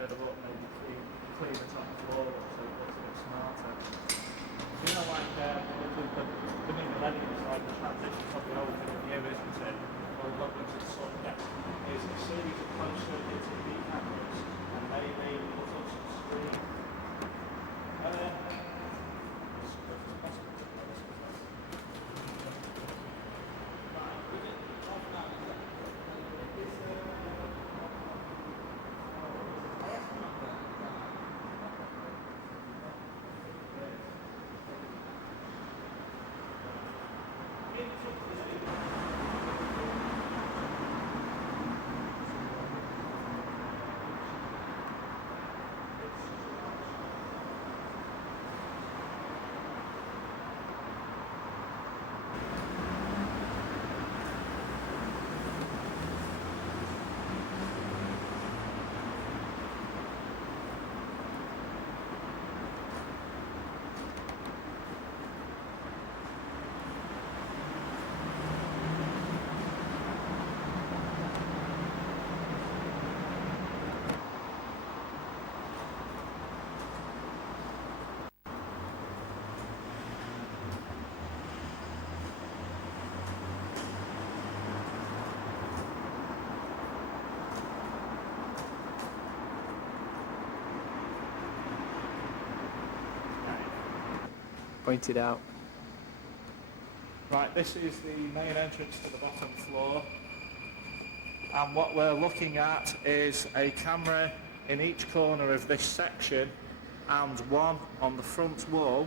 stir them up, maybe clean the top floor up so it looks a bit smarter. You know, like the new millennium, like the transition from the old to the new, isn't it? Well, what looks at sort of is a series of close-circuit TV cameras and maybe put up some screen. Pointed out. Right, this is the main entrance to the bottom floor, and what we're looking at is a camera in each corner of this section and one on the front wall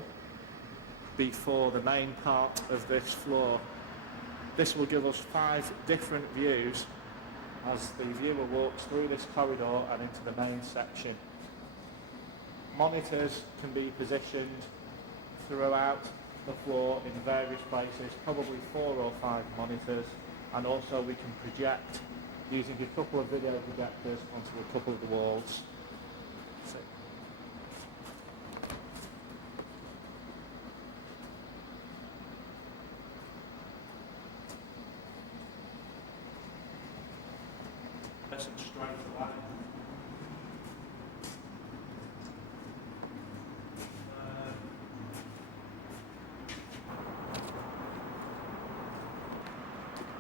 before the main part of this floor. This will give us 5 different views as the viewer walks through this corridor and into the main section. Monitors can be positioned throughout the floor in various places, probably 4 or 5 monitors, and also we can project using a couple of video projectors onto a couple of the walls. So, listen straight away.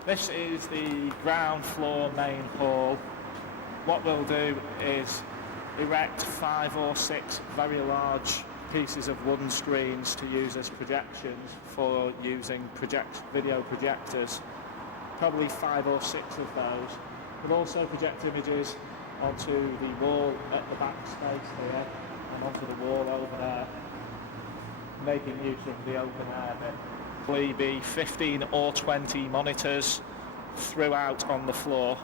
This is the ground floor main hall. What we'll do is erect 5 or 6 very large pieces of wooden screens to use as projections for using video projectors. Probably 5 or 6 of those. We'll also project images onto the wall at the back space here and onto the wall over there, making use of the open air bit. Probably be 15 or 20 monitors throughout on the floor,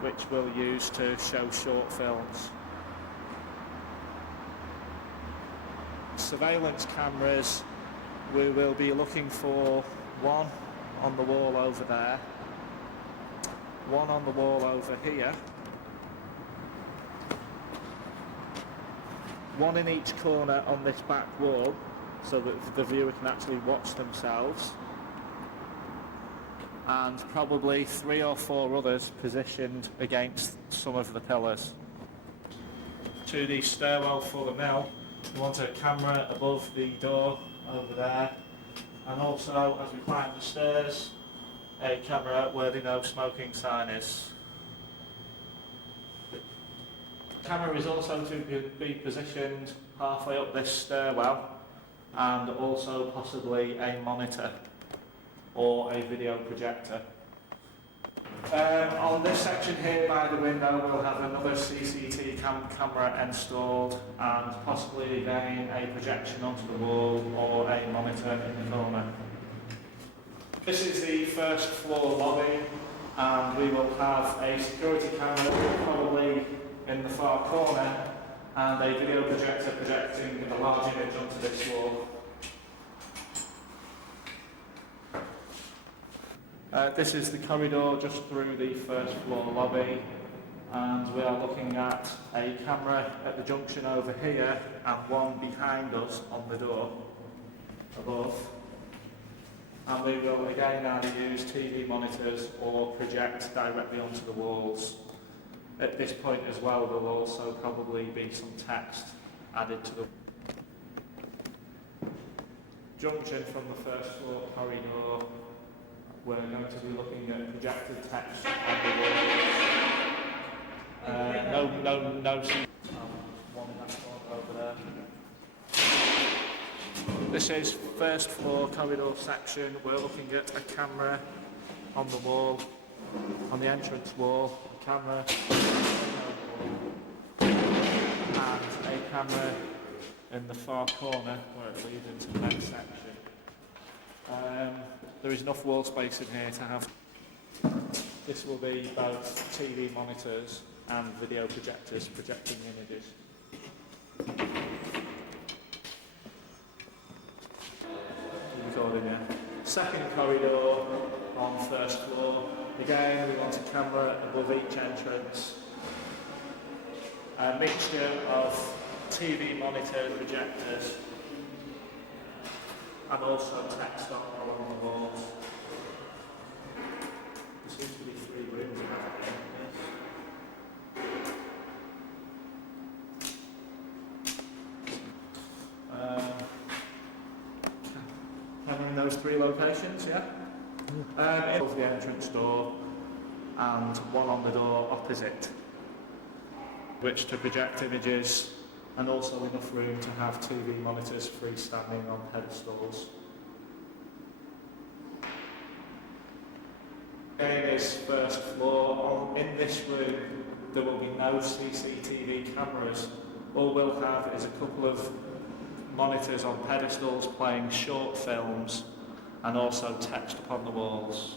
which we'll use to show short films. Surveillance cameras, we will be looking for one on the wall over there, one on the wall over here, one in each corner on this back wall, so that the viewer can actually watch themselves, and probably 3 or 4 others positioned against some of the pillars. To the stairwell for the mill, we want a camera above the door over there, and also as we climb the stairs, a camera where the no smoking sign is. The camera is also to be positioned halfway up this stairwell, and also possibly a monitor or a video projector. On this section here by the window we'll have another CCTV camera installed, and possibly again a projection onto the wall or a monitor in the corner. This is the first floor lobby, and we will have a security camera probably in the far corner and a video projector projecting a large image onto this wall. This is the corridor just through the first floor lobby, and we are looking at a camera at the junction over here and one behind us on the door above. And we will again either use TV monitors or project directly onto the walls. At this point as well, there'll also probably be some text added to the junction from the first floor corridor. We're going to be looking at projected text on the walls. No. One last one over there. This is first floor corridor section. We're looking at a camera on the wall, on the entrance wall, a camera and a camera in the far corner where it leads into the next section. There is enough wall space in here to have. This will be both TV monitors and video projectors projecting images. Recording, yeah. Second corridor on first floor. Again, we want a camera above each entrance. A mixture of TV monitors, projectors, and also text along the walls. There seems to be 3 rooms in this. Camera in those 3 locations, yeah? Above the entrance door and one on the door opposite, which to project images, and also enough room to have TV monitors freestanding on pedestals. Again, is first floor. In this room, there will be no CCTV cameras. All we'll have is a couple of monitors on pedestals playing short films and also text upon the walls.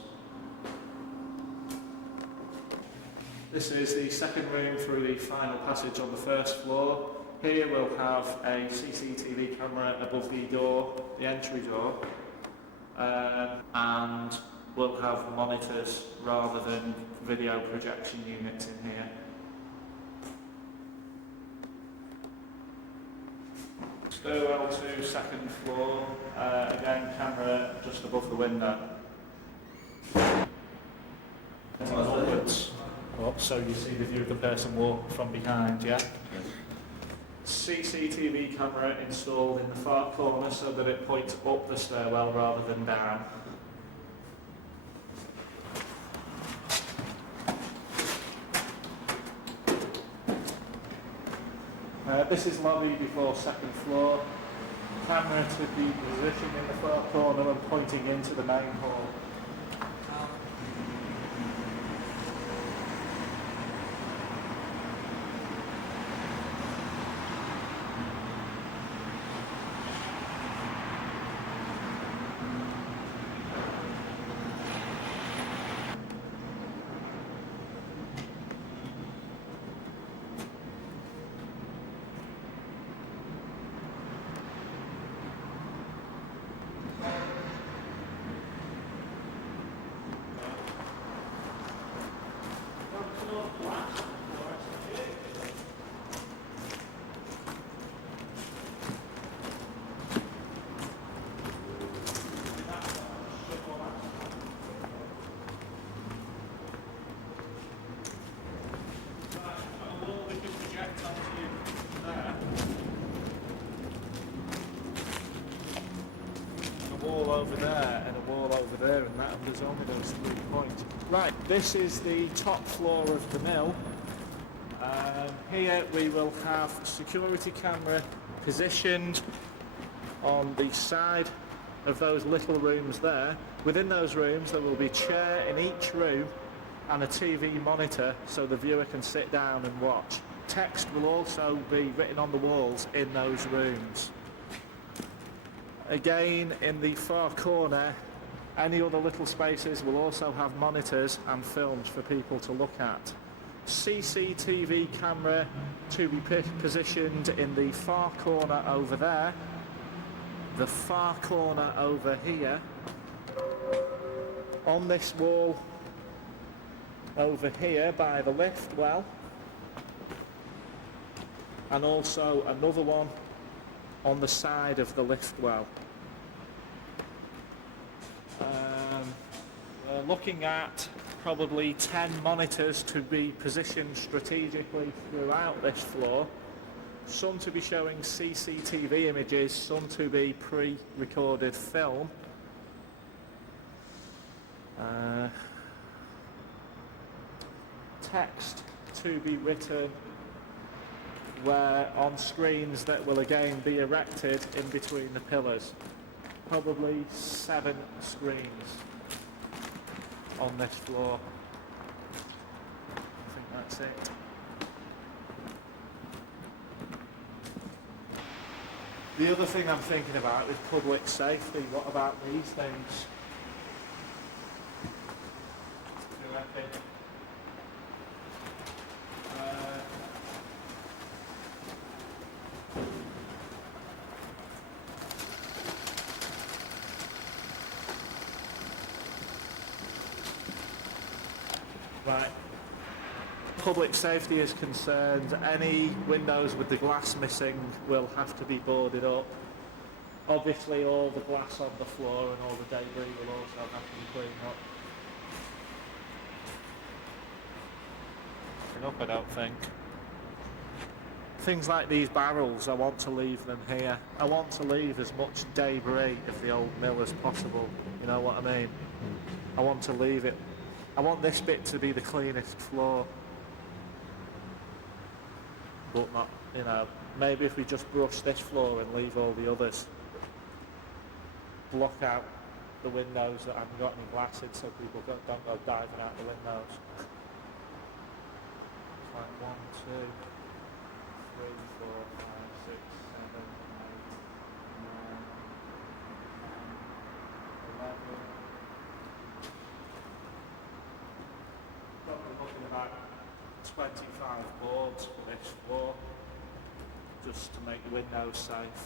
This is the second room through the final passage on the first floor. Here we'll have a CCTV camera above the door, the entry door, and we'll have monitors rather than video projection units in here. Stairwell to second floor, again camera just above the window. Upwards, so you see the view of the person walk from behind, yeah? CCTV camera installed in the far corner so that it points up the stairwell rather than down. This is lobby before second floor. Camera to be positioned in the far corner and pointing into the main hall. Over there and a wall over there, and there's only those 3 points. Right, this is the top floor of the mill. Here we will have security camera positioned on the side of those little rooms there. Within those rooms there will be a chair in each room and a TV monitor so the viewer can sit down and watch. Text will also be written on the walls in those rooms. Again, in the far corner, any other little spaces will also have monitors and films for people to look at. CCTV camera to be positioned in the far corner over there, the far corner over here, on this wall over here by the lift well, and also another one on the side of the lift well. We're looking at probably 10 monitors to be positioned strategically throughout this floor. Some to be showing CCTV images, some to be pre-recorded film. Text to be written where on screens that will again be erected in between the pillars. Probably 7 screens on this floor. I think that's it. The other thing I'm thinking about is public safety. What about these things? You reckon? Right. Public safety is concerned, any windows with the glass missing will have to be boarded up. Obviously all the glass on the floor and all the debris will also have to be cleaned up. I don't think. Things like these barrels, I want to leave them here. I want to leave as much debris of the old mill as possible. You know what I mean? I want to leave it. I want this bit to be the cleanest floor. But not, you know, maybe if we just brush this floor and leave all the others. Block out the windows that haven't got any glass in so people don't go diving out the windows. It's like 1, 2, 3, 4, 5, 6, 7, 8, 9, 10, 11. Probably looking about 25 boards for this floor, just to make the windows safe.